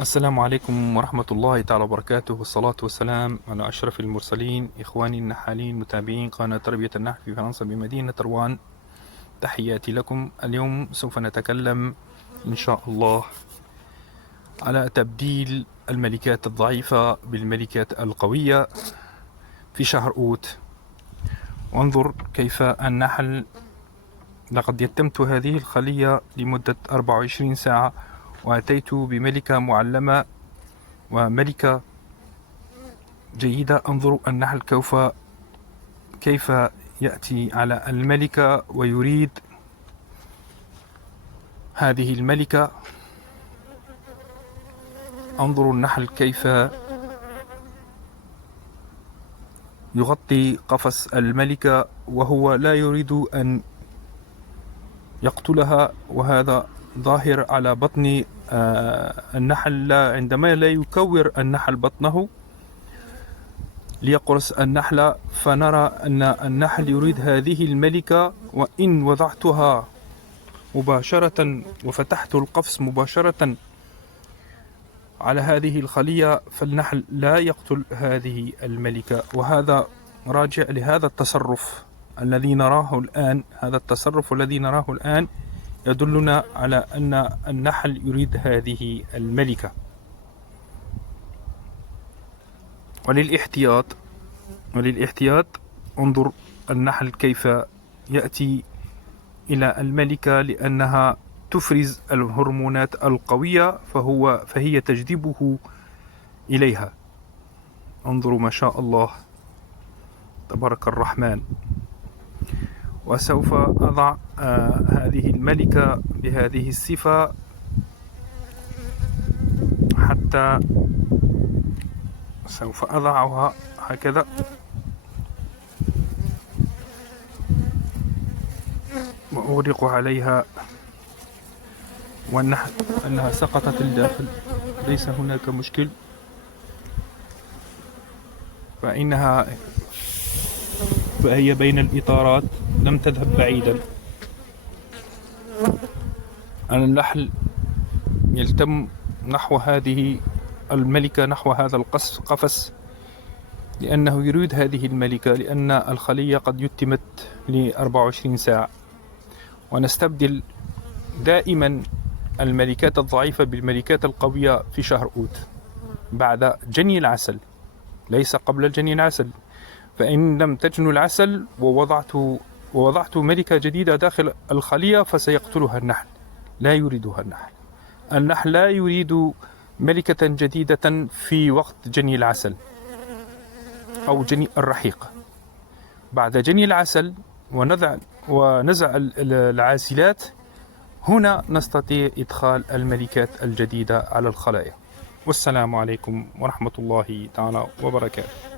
السلام عليكم ورحمة الله تعالى وبركاته، والصلاة والسلام على أشرف المرسلين. إخواني النحالين متابعين قناة تربية النحل في فرنسا بمدينة روان، تحياتي لكم. اليوم سوف نتكلم إن شاء الله على تبديل الملكات الضعيفة بالملكات القوية في شهر أوت. وانظر كيف النحل، لقد يتمت هذه الخلية لمدة 24 ساعة وأتيت بملكة معلمة وملكة جيدة. انظروا النحل كيف يأتي على الملكة ويريد هذه الملكة. انظروا النحل كيف يغطي قفص الملكة وهو لا يريد أن يقتلها، وهذا ظاهر على بطن النحل. عندما لا يكور النحل بطنه ليقرص النحلة، فنرى أن النحل يريد هذه الملكة. وإن وضعتها مباشرة وفتحت القفص مباشرة على هذه الخلية، فالنحل لا يقتل هذه الملكة. وهذا راجع لهذا التصرف الذي نراه الآن. هذا التصرف الذي نراه الآن يدلنا على أن النحل يريد هذه الملكة. وللاحتياط انظر النحل كيف يأتي إلى الملكة، لأنها تفرز الهرمونات القوية فهي تجذبه إليها. انظروا ما شاء الله، تبارك الرحمن. وسوف أضع هذه الملكة بهذه الصفة حتى سوف أضعها هكذا، وأغرق عليها. والنحل أنها سقطت الداخل، ليس هناك مشكل، فهي بين الإطارات، لم تذهب بعيدا. النحل يلتم نحو هذه الملكة، نحو هذا القفص، لأنه يريد هذه الملكة، لأن الخلية قد يتمت ل24 ساعة. ونستبدل دائما الملكات الضعيفة بالملكات القوية في شهر أوت بعد جني العسل، ليس قبل جني العسل. فإن لم تجن العسل ووضعت ملكة جديدة داخل الخلية فسيقتلها النحل، لا يريدها النحل. النحل لا يريد ملكة جديدة في وقت جني العسل أو جني الرحيق. بعد جني العسل ونزع العازلات، هنا نستطيع إدخال الملكات الجديدة على الخلايا. والسلام عليكم ورحمة الله تعالى وبركاته.